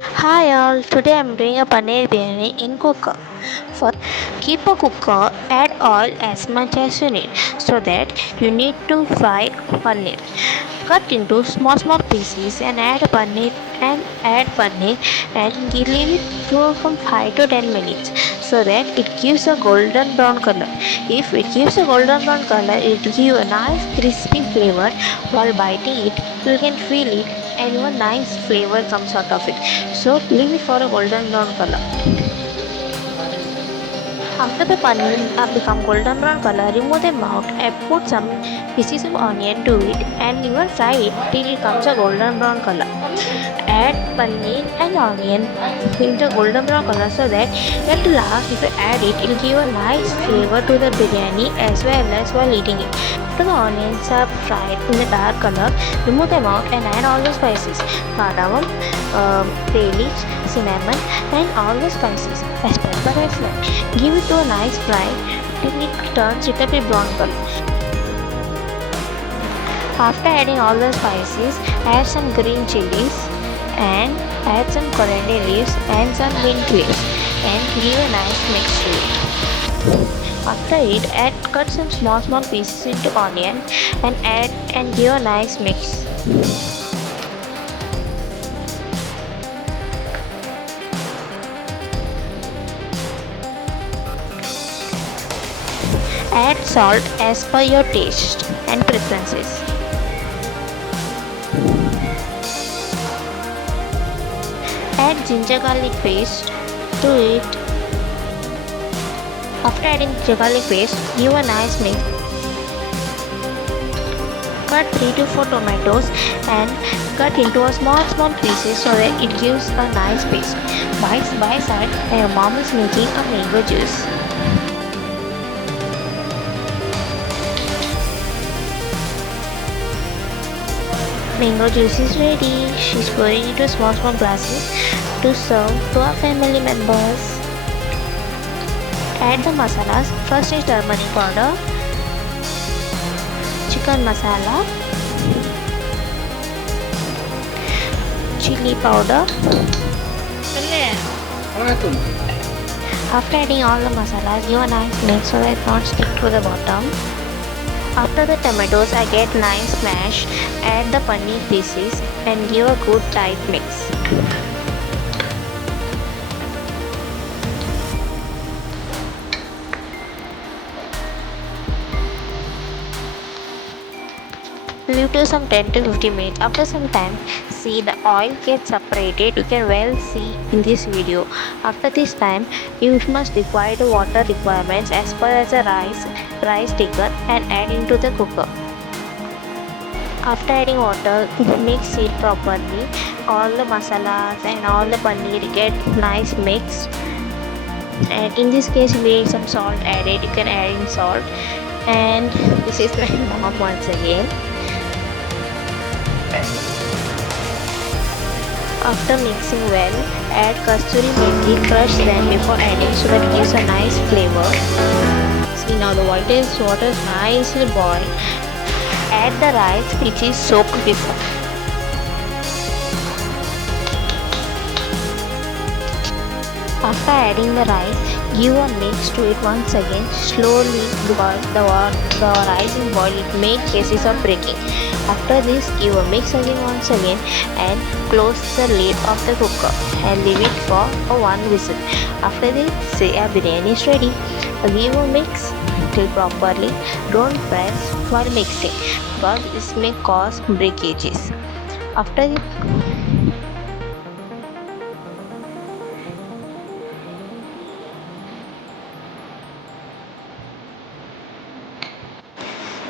Hi all, today I'm doing a Panner Biryani in cooker. First, keep a cooker, add oil as much as you need so that you need to fry paneer. Cut into small pieces and add paneer and leave it for from 5 to 10 minutes so that it gives a golden brown color. If it gives a golden brown color, it will give a nice crispy flavor. While biting it, you can feel it and even nice flavor comes out of it. So leave it for a golden brown color. After the paneer become golden brown color, remove them out and put some pieces of onion to it and even fry it till it comes a golden brown color. Add paneer and onion in the golden brown color so that at last if you add it, it will give a nice flavor to the biryani as well as while eating it. After the onions are fried in the dark color, remove them out and add all the spices, cardamom, bay leaves, cinnamon and all the spices as pepper and salt. Give it to a nice fry till it turns little bit brown color. After adding all the spices, add some green chilies and add some coriander leaves and some mint leaves and give a nice mix to it. After it, cut some small pieces into onion and add and give a nice mix. Add salt as per your taste and preferences. Add ginger garlic paste to it. After adding ginger garlic paste, give a nice mix. Cut 3 to 4 tomatoes and cut into a small pieces so that it gives a nice paste. By side, my mom is making a mango juice. Mango juice is ready. She's pouring into small glasses to serve to our family members. Add the masalas. First is turmeric powder, chicken masala, chili powder. After adding all the masalas, give a nice mix so that it not stick to the bottom. After the tomatoes I get nice smash, add the paneer pieces and give a good tight mix. Leave to some 10 to 15 minutes. After some time, see the oil gets separated. You can well see in this video. After this time, you must require the water requirements as per as the rice taken and add into the cooker. After adding water, mix it properly. All the masalas and all the paneer get nice mixed. And in this case, you need some salt added. You can add in salt. And this is my mom once again. After mixing well, add Kusturimethi, crush them before adding so that it gives a nice flavor. See now the water is nicely boiled. Add the rice which is soaked before. After adding the rice, give a mix to it once again slowly because the rice is boiled, it may cases of breaking. After this, give a mix again once again and close the lid of the cooker and leave it for a one whistle. After this, say our biryani is ready. Give a mix till properly. Don't press while mixing because this may cause breakages. After it,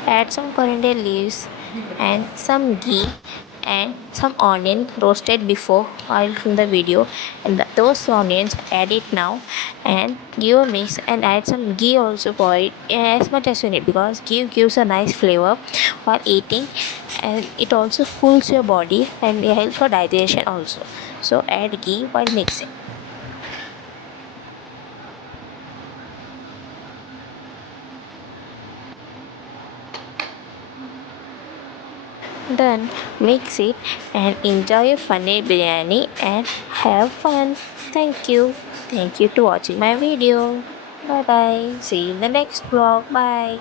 add some coriander leaves and some ghee and some onion roasted before oil from the video and those onions add it now and give a mix and add some ghee also for it as much as you need because ghee gives a nice flavor while eating and it also cools your body and helps for digestion also. So add ghee while mixing. Then mix it and enjoy your paneer biryani and have fun. Thank you. Thank you to watching my video. Bye bye. See you in the next vlog. Bye.